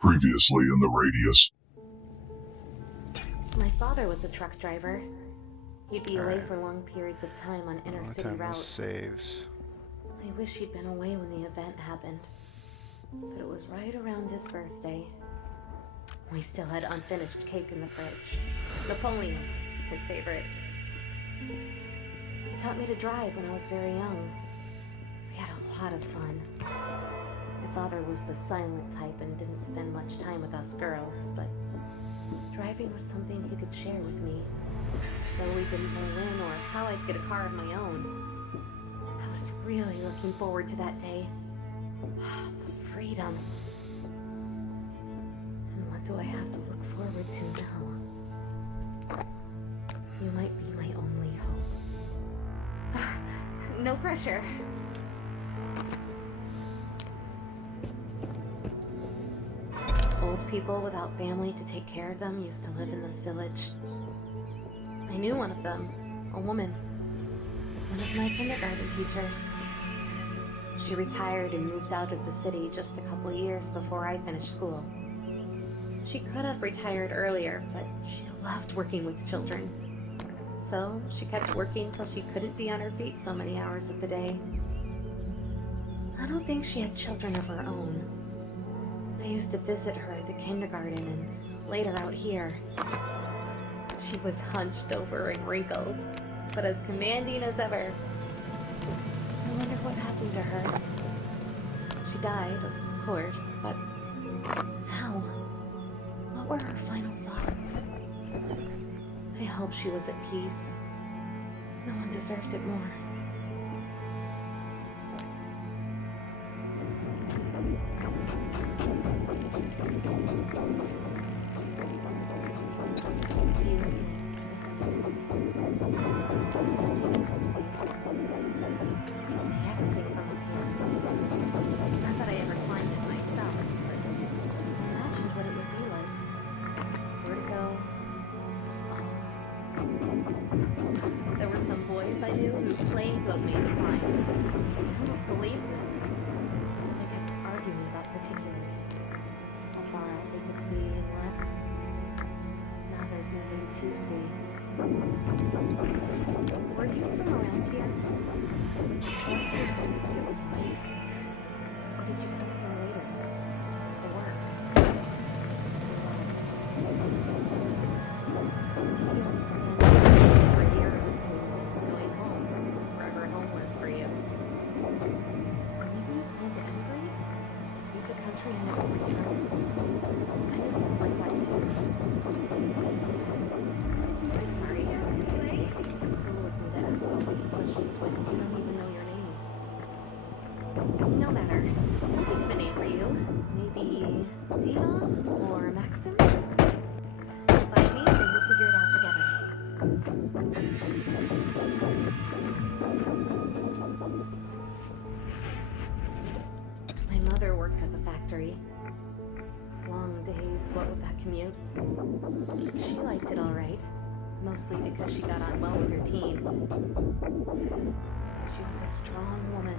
Previously in the radius. My father was a truck driver. He'd be away Alright. for long periods of time on inner city Time this routes. saves. I wish he'd been away when the event happened. But it was right around his birthday. We still had unfinished cake in the fridge. Napoleon, his favorite. He taught me to drive when I was very young. We had a lot of fun. My father was the silent type and didn't spend much time with us girls, but driving was something he could share with me. Though we didn't know when or how I'd get a car of my own. I was really looking forward to that day. The freedom. And what do I have to look forward to now? You might be my only hope. No pressure. Old people without family to take care of them used to live in this village. I knew one of them, a woman, one of my kindergarten teachers. She retired and moved out of the city just a couple years before I finished school. She could have retired earlier, but she loved working with children. So she kept working till she couldn't be on her feet so many hours of the day. I don't think she had children of her own. I used to visit her at the kindergarten and later out here. She was hunched over and wrinkled, but as commanding as ever. I wonder what happened to her. She died, of course, but how? What were her final thoughts? I hope she was at peace. No one deserved it more. There were some boys I knew who claimed to have made the climb. I almost believed them, but they kept arguing about particulars. How far out they could see and what. Now there's nothing to see. Were you from around here? It was Chester. It was late. Or did you come here later? For work? Maybe you'll for a year or two going home, wherever home was for you. Or maybe you plan to emigrate? Leave the country and never return? I know people like that too. I'm sorry. It's cruel of me to ask all these questions when you don't even know your name. No matter. I'll think of a name for you. Maybe Dina or Maxim? By me, then we'll figure it out together. My mother worked at the factory. Long days, what with that commute. She liked it all right, mostly because she got on well with her team. She was a strong woman.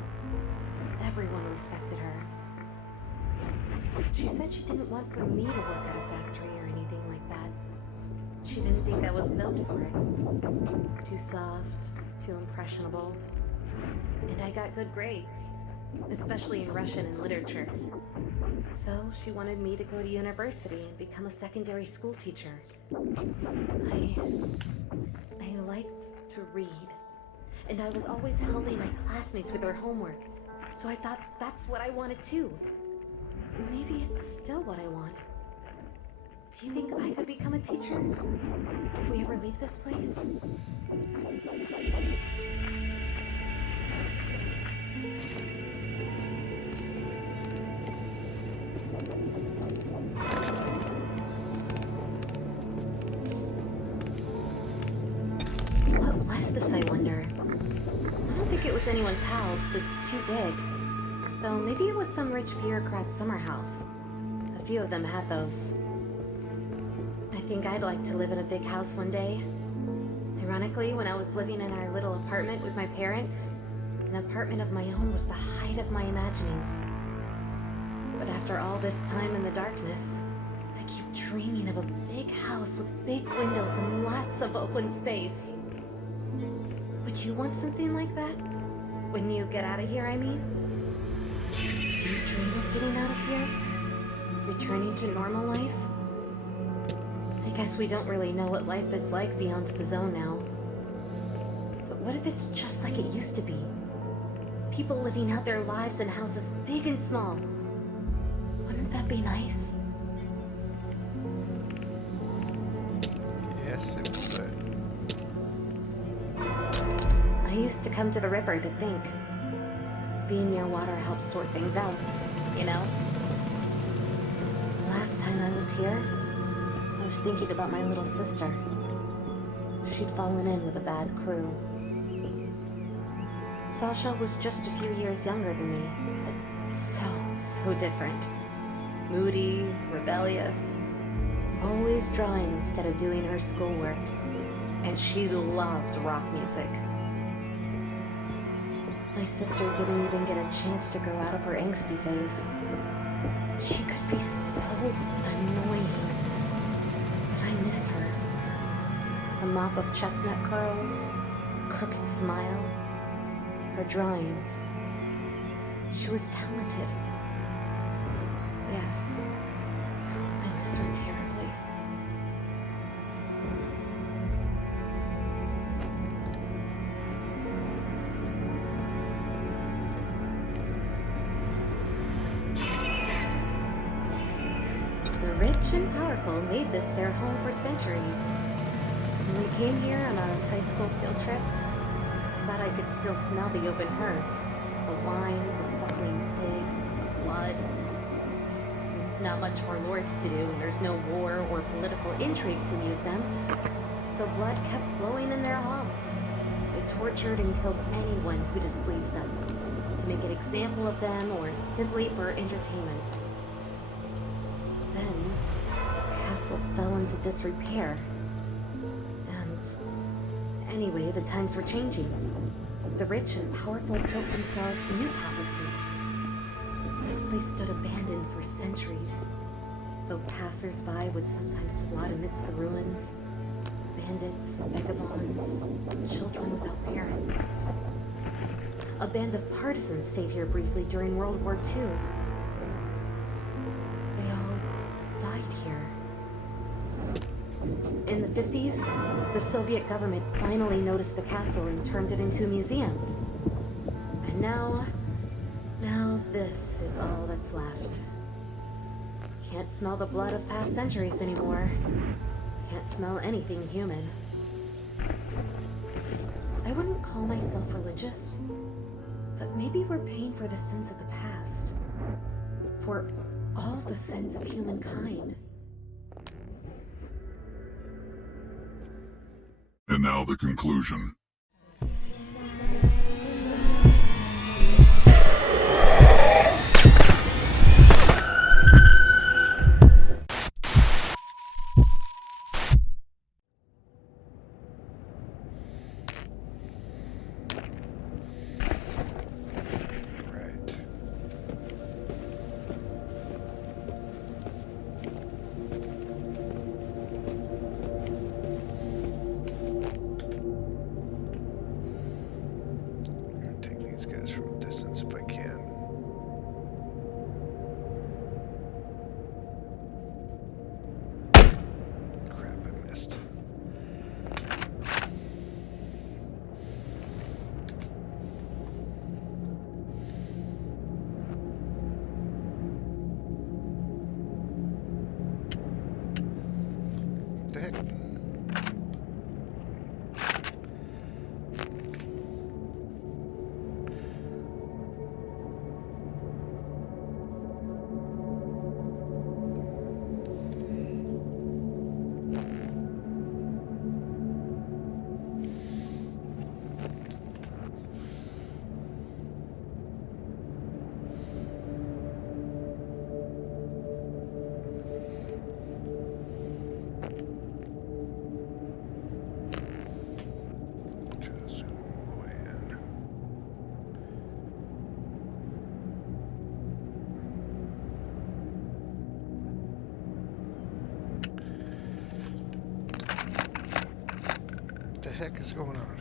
Everyone respected her. She said she didn't want for me to work at a factory or anything like that. She didn't think I was built for it. Too soft, too impressionable. And I got good grades, especially in Russian and literature. So she wanted me to go to university and become a secondary school teacher. I liked to read, and I was always helping my classmates with their homework. So I thought that's what I wanted too. Maybe it's still what I want. Do you think I could become a teacher if we ever leave this place? What was this, I wonder? I don't think it was anyone's house. It's too big. Though maybe it was some rich bureaucrat's summer house. A few of them had those. I think I'd like to live in a big house one day. Ironically, when I was living in our little apartment with my parents, an apartment of my own was the height of my imaginings. But after all this time in the darkness, with big windows and lots of open space. Would you want something like that? When you get out of here, I mean? Do you dream of getting out of here? Returning to normal life? I guess we don't really know what life is like beyond the zone now. But what if it's just like it used to be? People living out their lives in houses big and small. Wouldn't that be nice? Yes, it would. I used to come to the river to think. Being near water helps sort things out, you know? The last time I was here, I was thinking about my little sister. She'd fallen in with a bad crew. Sasha was just a few years younger than me, but so different. Moody, rebellious, always drawing instead of doing her schoolwork. And she loved rock music. My sister didn't even get a chance to grow out of her angsty phase. She could be so annoying, but I miss her. A mop of chestnut curls, crooked smile, her drawings. She was talented. Yes, I miss her terribly. The rich and powerful made this their home for centuries. When we came here on our high school field trip, I thought I could still smell the open hearth. The wine, the suckling pig, blood. Not much for lords to do, and there's no war or political intrigue to amuse them. So blood kept flowing in their halls. They tortured and killed anyone who displeased them, to make an example of them or simply for entertainment. Then, the castle fell into disrepair. And anyway, the times were changing. The rich and powerful built themselves new palaces. This place stood abandoned for centuries, though passers-by would sometimes squat amidst the ruins. Bandits, vagabonds, children without parents. A band of partisans stayed here briefly during World War II. They all died here. In the 50s, the Soviet government finally noticed the castle and turned it into a museum. And now this is all that's left. Can't smell the blood of past centuries anymore. Can't smell anything human. I wouldn't call myself religious, but maybe we're paying for the sins of the past. For all the sins of humankind. And now the conclusion. heck is going on?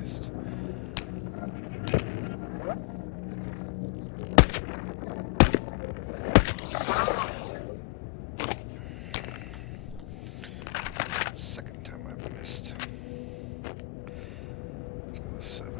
Missed. Second time I've missed. Let's go with 7.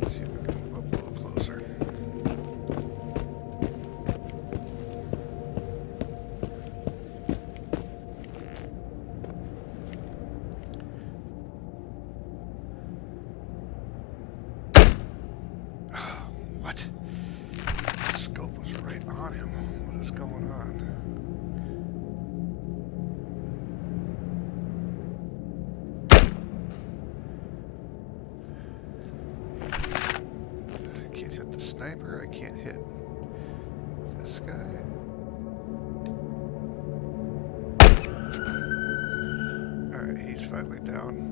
Let's see if we can move up a little closer. What? The scope was right on him. What is going on? I can't hit the sniper. I can't hit this guy. Alright, he's finally down.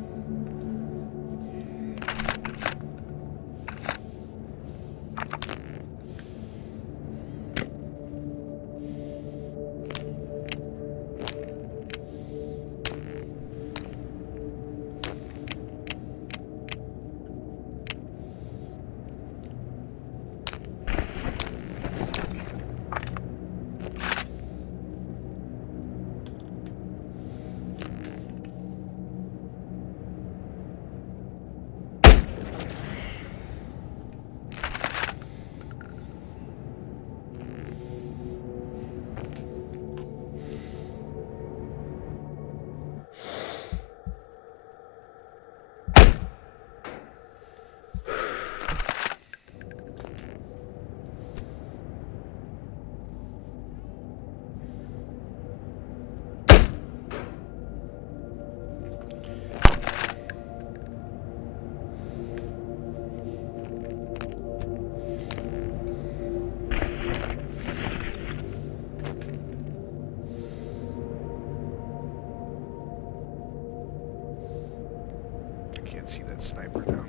I can't see that sniper now.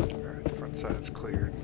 Alright, front side's cleared.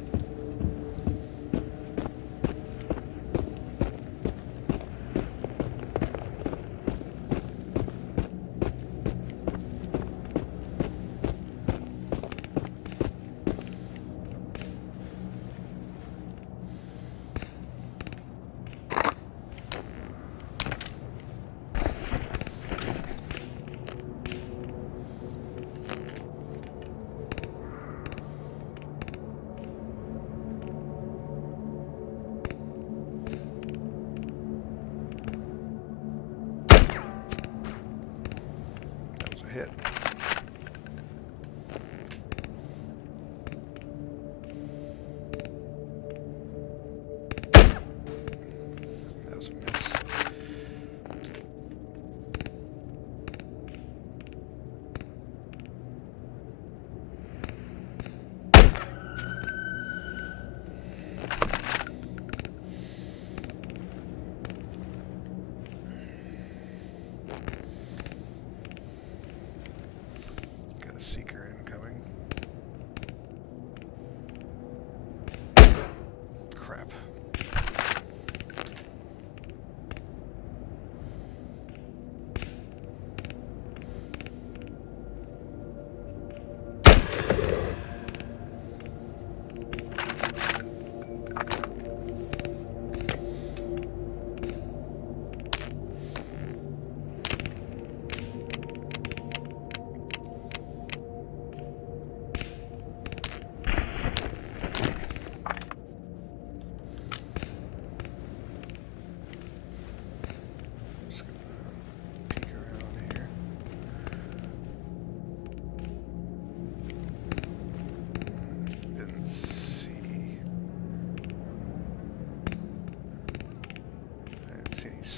That was a hit. That was a miss.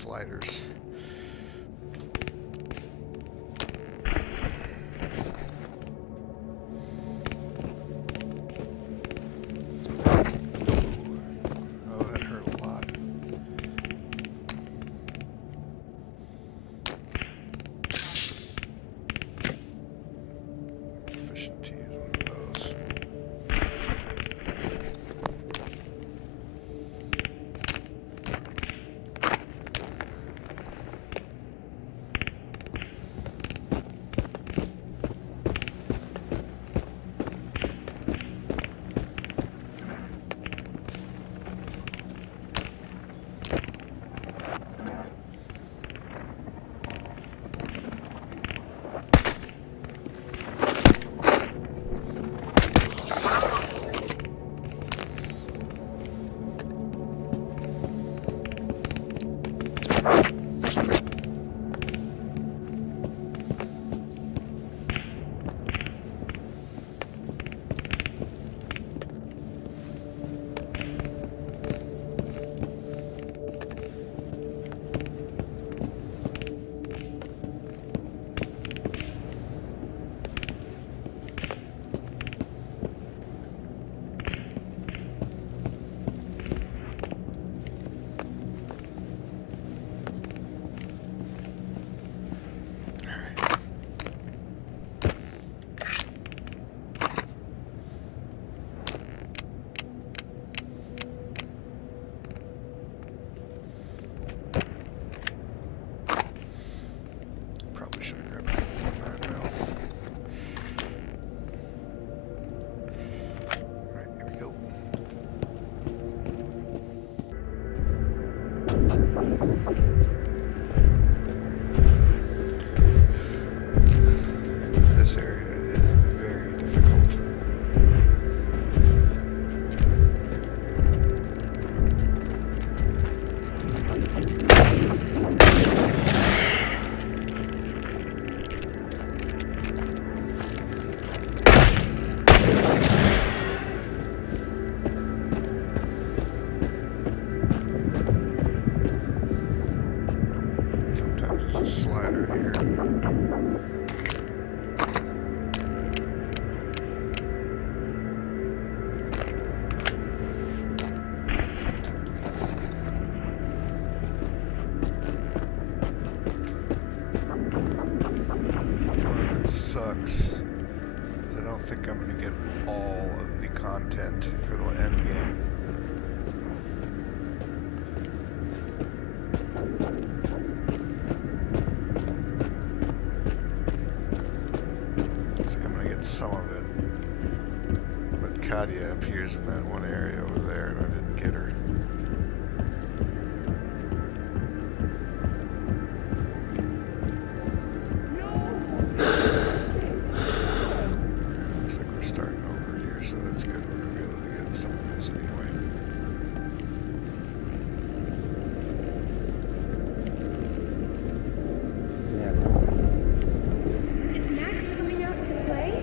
sliders. Oh, that hurt a lot. Efficient to use one of those. Probably should have grabbed that 9mm. Alright, here we go. This area is very difficult. Sometimes there's a slider here. That sucks. 'Cause I don't think I'm gonna get all of the content for the end game. Looks like I'm gonna get some of it. But Kadia appears in that one area over there, and I didn't get her. Looks like we're starting over here, so that's good. We're gonna be able to get some of this anyway. Is Max coming out to play?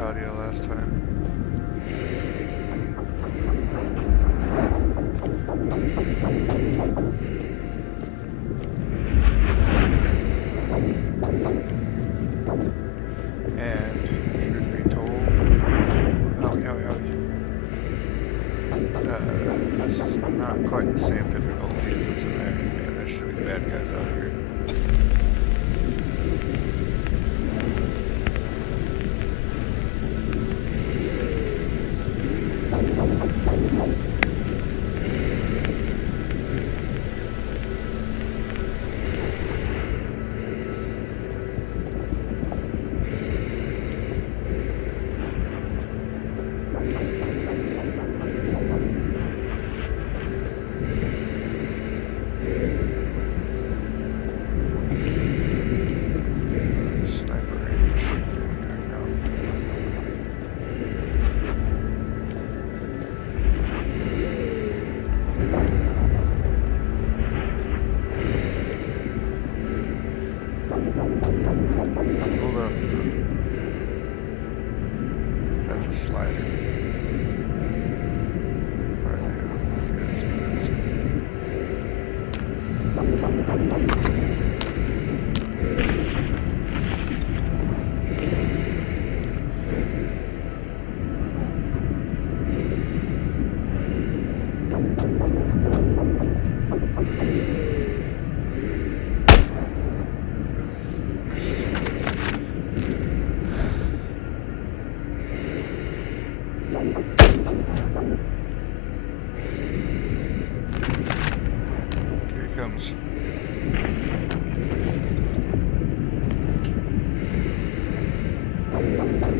Cadia last time. And truth be told, this is not quite the same difficulty as what's in there. Man, there's so many bad guys out here. Hold up. That's a slider. Alright, yeah. Okay, this is Here he comes.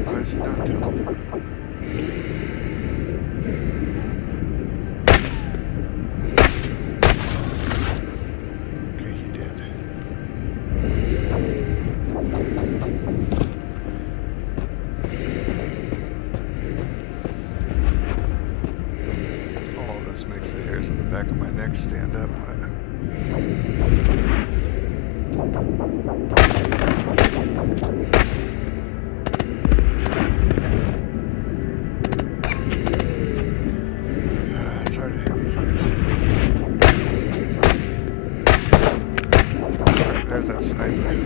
What is he not doing? Okay, he did. All of this makes the hairs on the back of my neck stand up. sniper.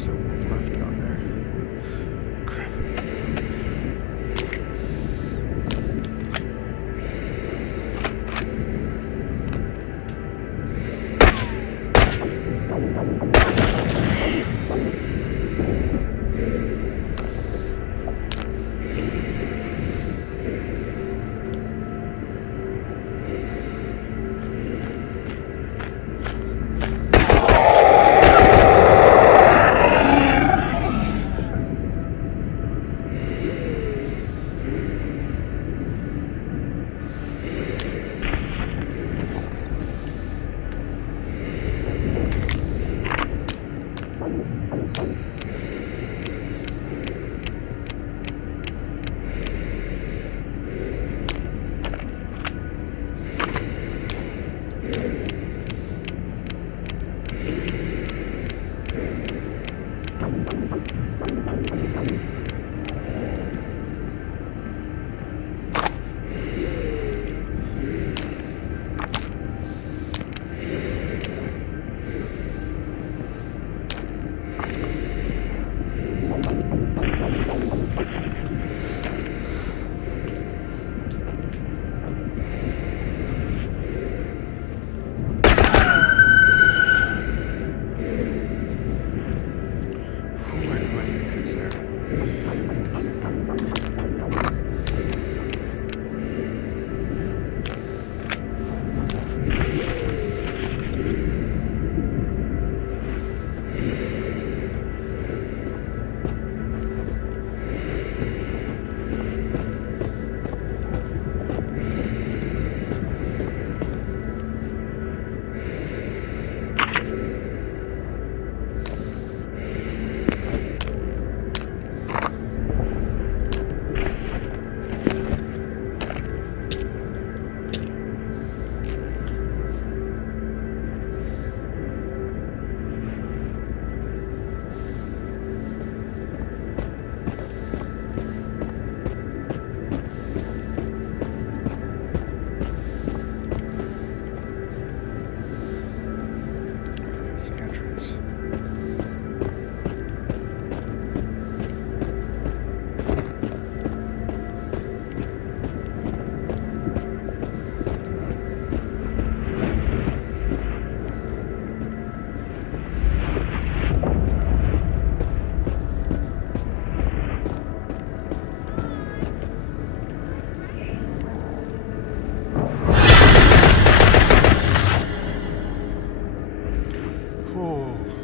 Someone left down there. Crap. There's the entrance. Oh.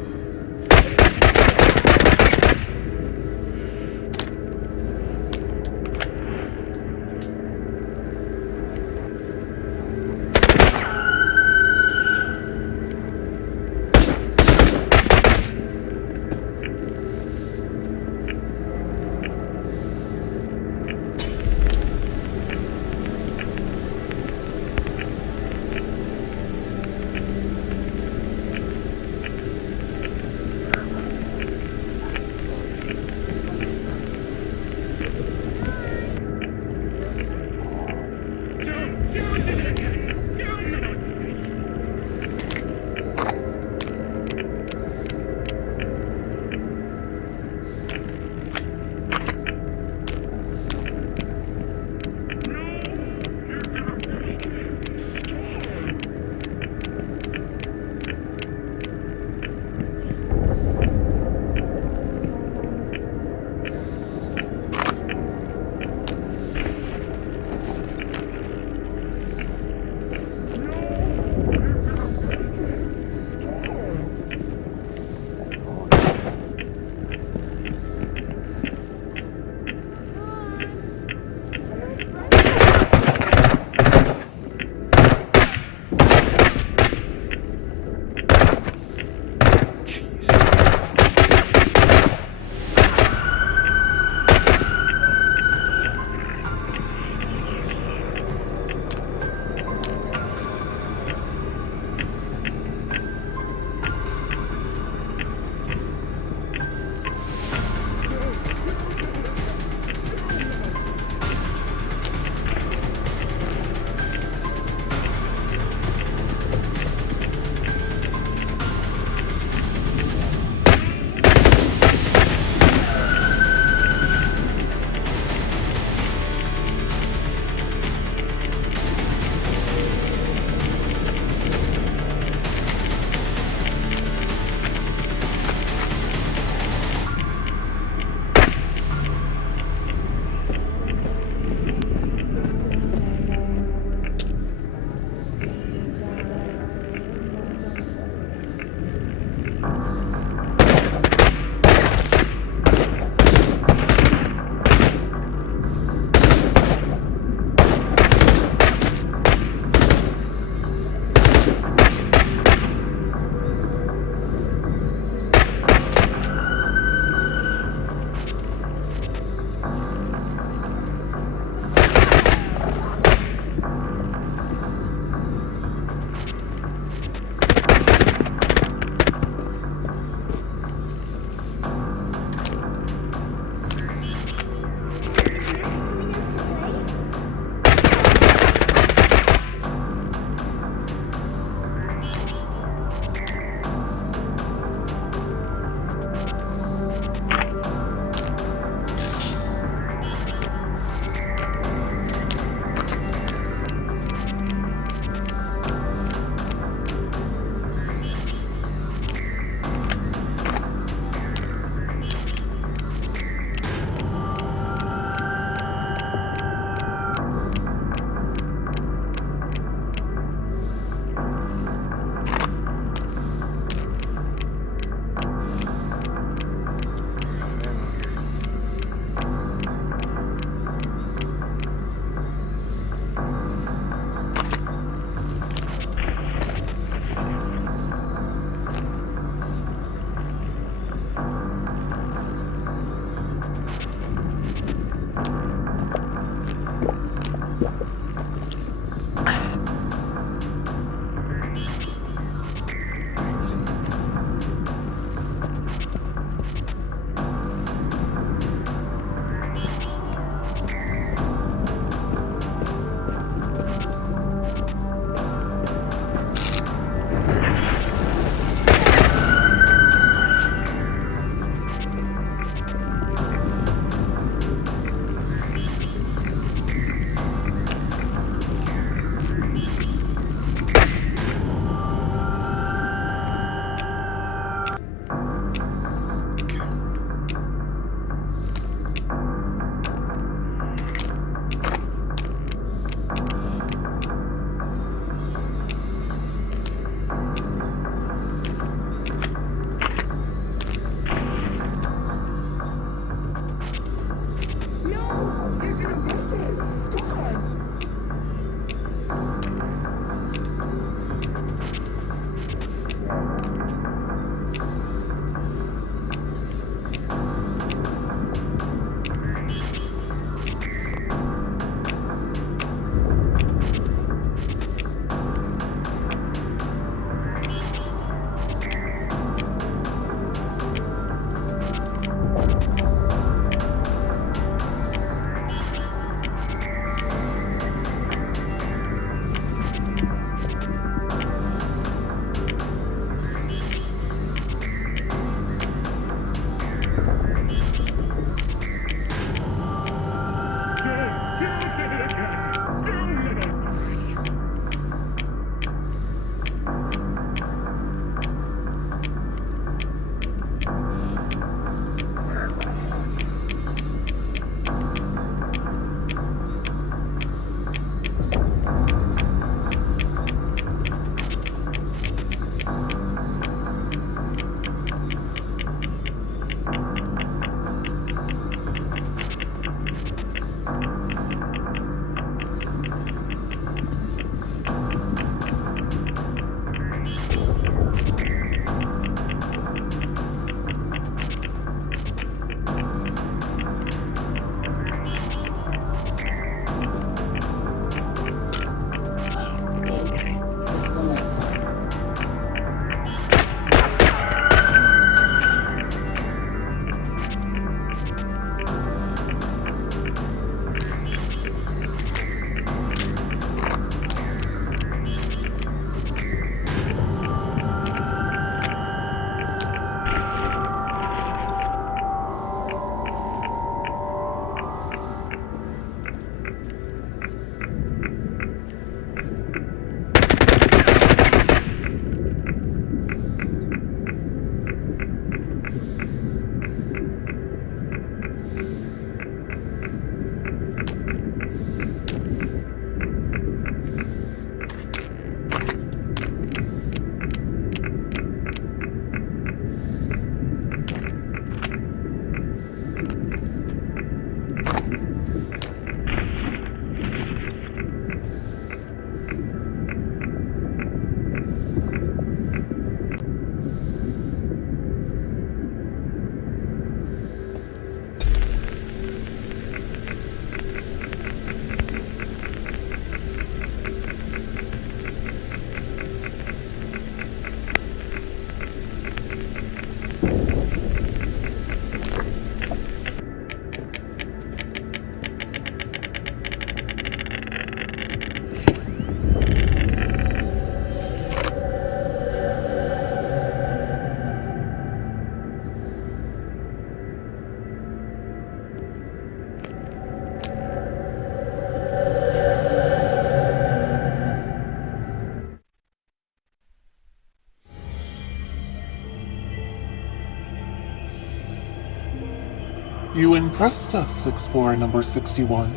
You impressed us, Explorer number 61.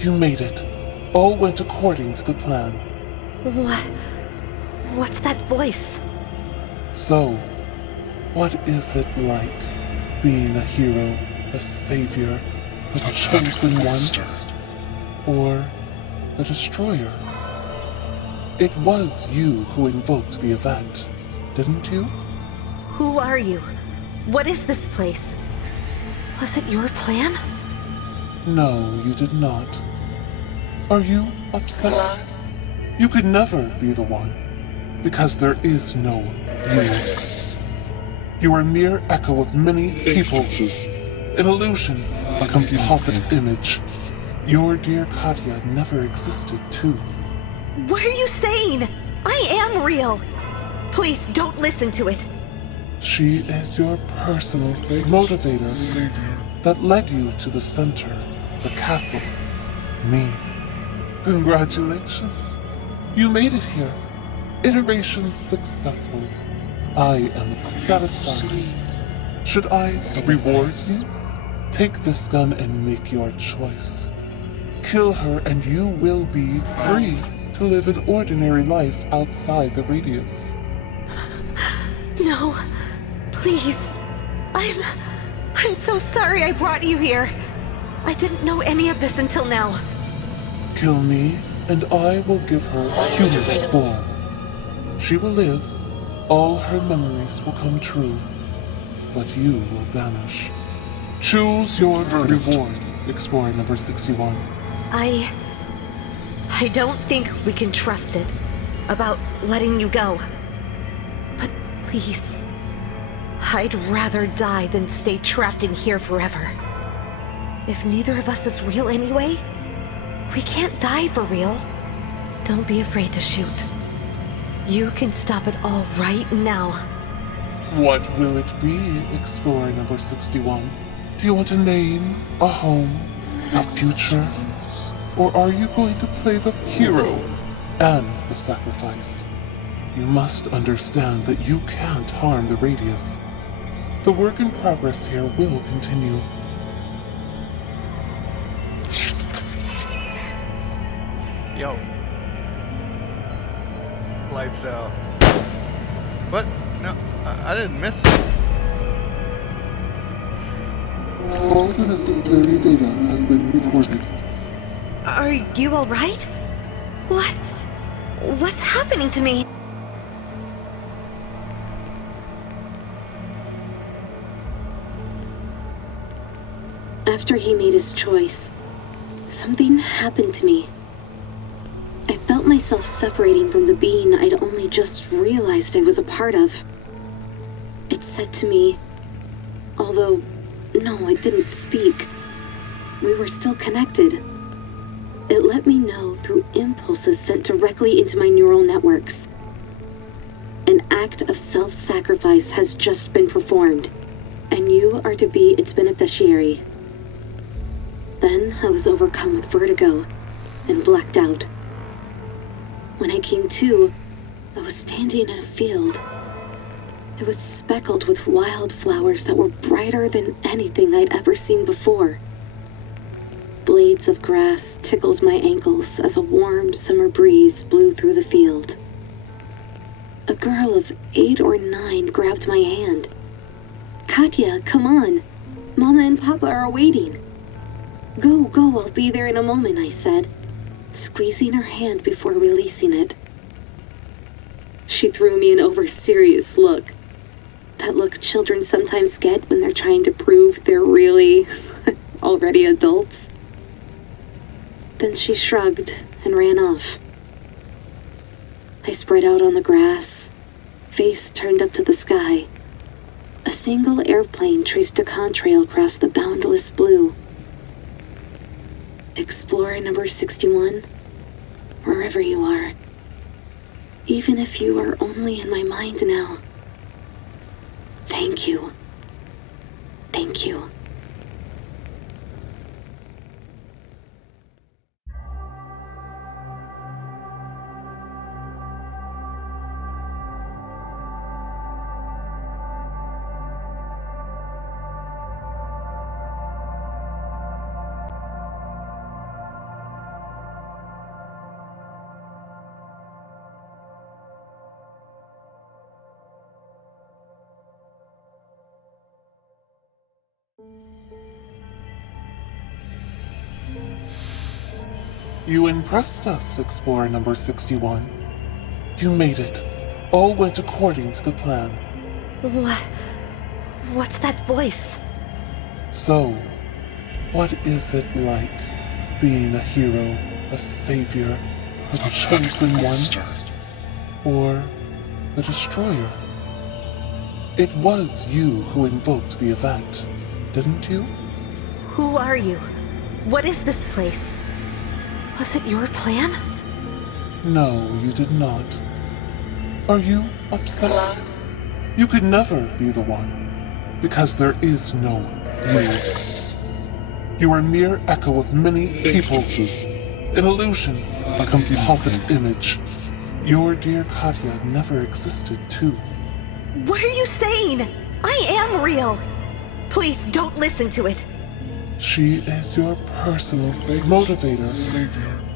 You made it. All went according to the plan. What's that voice? So, what is it like being a hero, a savior, the chosen one, or the destroyer? It was you who invoked the event, didn't you? Who are you? What is this place? Was it your plan? No, you did not. Are you upset? You could never be the one, because there is no you. You are a mere echo of many people, an illusion, a composite image. Your dear Katya never existed too. What are you saying? I am real! Please don't listen to it. She is your personal motivator that led you to the center, the castle, me. Congratulations. You made it here. Iteration successful. I am satisfied. Should I reward you? Take this gun and make your choice. Kill her and you will be free to live an ordinary life outside the radius. No, please. I'm so sorry I brought you here. I didn't know any of this until now. Kill me, and I will give her human form. She will live, all her memories will come true, but you will vanish. Choose your reward, Explorer number 61. I don't think we can trust it about letting you go. But please, I'd rather die than stay trapped in here forever. If neither of us is real anyway, we can't die for real. Don't be afraid to shoot. You can stop it all right now. What will it be, Explorer number 61? Do you want a name, a home, a future? Or are you going to play the hero and the sacrifice? You must understand that you can't harm the Radius. The work in progress here will continue. Yo. Lights out. What? No, I didn't miss it. All the necessary data has been recorded. Are you alright? What's happening to me? After he made his choice, something happened to me. I felt myself separating from the being I'd only just realized I was a part of. It said to me, although, no, it didn't speak, we were still connected. It let me know through impulses sent directly into my neural networks. An act of self-sacrifice has just been performed, and you are to be its beneficiary. Then I was overcome with vertigo and blacked out. When I came to, I was standing in a field. It was speckled with wildflowers that were brighter than anything I'd ever seen before. Blades of grass tickled my ankles as a warm summer breeze blew through the field. A girl of 8 or 9 grabbed my hand. "Katya, come on. Mama and Papa are waiting." Go, I'll be there in a moment," I said, squeezing her hand before releasing it. She threw me an over-serious look. That look children sometimes get when they're trying to prove they're really already adults. Then she shrugged and ran off. I spread out on the grass, face turned up to the sky. A single airplane traced a contrail across the boundless blue. Explorer number 61, wherever you are, even if you are only in my mind now, thank you. Thank you. You impressed us, Explorer number 61. You made it. All went according to the plan. What's that voice? So, what is it like being a hero, a savior, the chosen one, or the destroyer? It was you who invoked the event, didn't you? Who are you? What is this place? Was it your plan? No, you did not. Are you upset? You could never be the one, because there is no you. You are a mere echo of many people, an illusion, a composite image. Your dear Katya never existed, too. What are you saying? I am real. Please don't listen to it. She is your personal motivator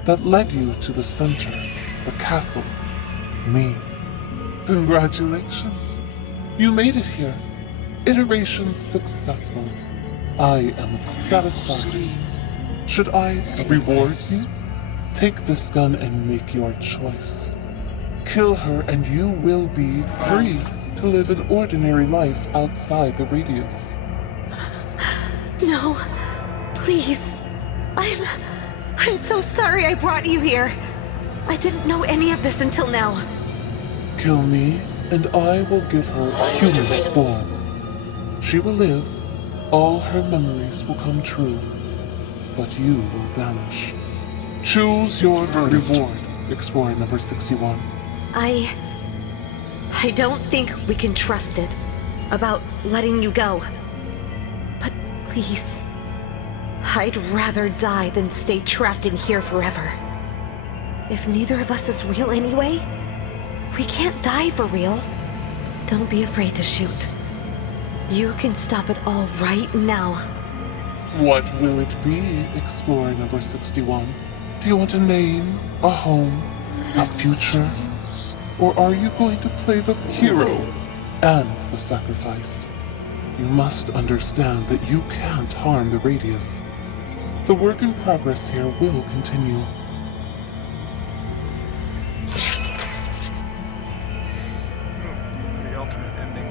that led you to the center, the castle, me. Congratulations. You made it here. Iteration successful. I am satisfied. Should I reward you? Take this gun and make your choice. Kill her and you will be free to live an ordinary life outside the radius. No, please. I'm so sorry I brought you here. I didn't know any of this until now. Kill me, and I will give her human form. She will live, all her memories will come true, but you will vanish. Choose your reward, Explorer number 61. I don't think we can trust it about letting you go. But please, I'd rather die than stay trapped in here forever. If neither of us is real anyway, we can't die for real. Don't be afraid to shoot. You can stop it all right now. What will it be, Explorer number 61? Do you want a name, a home, a future? Or are you going to play the hero and the sacrifice? You must understand that you can't harm the Radius. The work in progress here will continue. The alternate ending.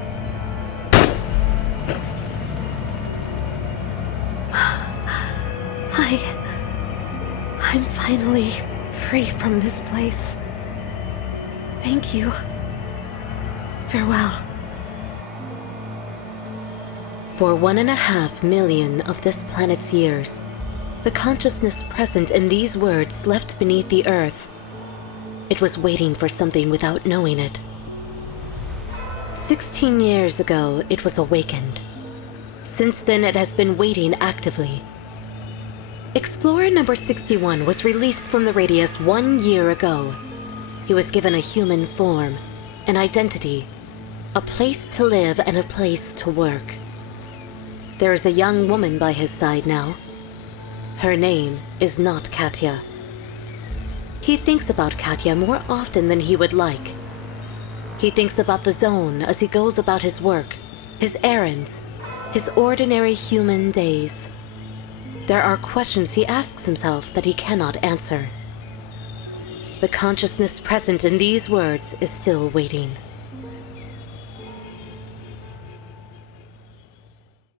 I'm finally free from this place. Thank you. Farewell. For 1.5 million of this planet's years, the consciousness present in these words slept beneath the earth. It was waiting for something without knowing it. 16 years ago, it was awakened. Since then, it has been waiting actively. Explorer number 61 was released from the Radius 1 year ago. He was given a human form, an identity, a place to live and a place to work. There is a young woman by his side now. Her name is not Katya. He thinks about Katya more often than he would like. He thinks about the Zone as he goes about his work, his errands, his ordinary human days. There are questions he asks himself that he cannot answer. The consciousness present in these words is still waiting.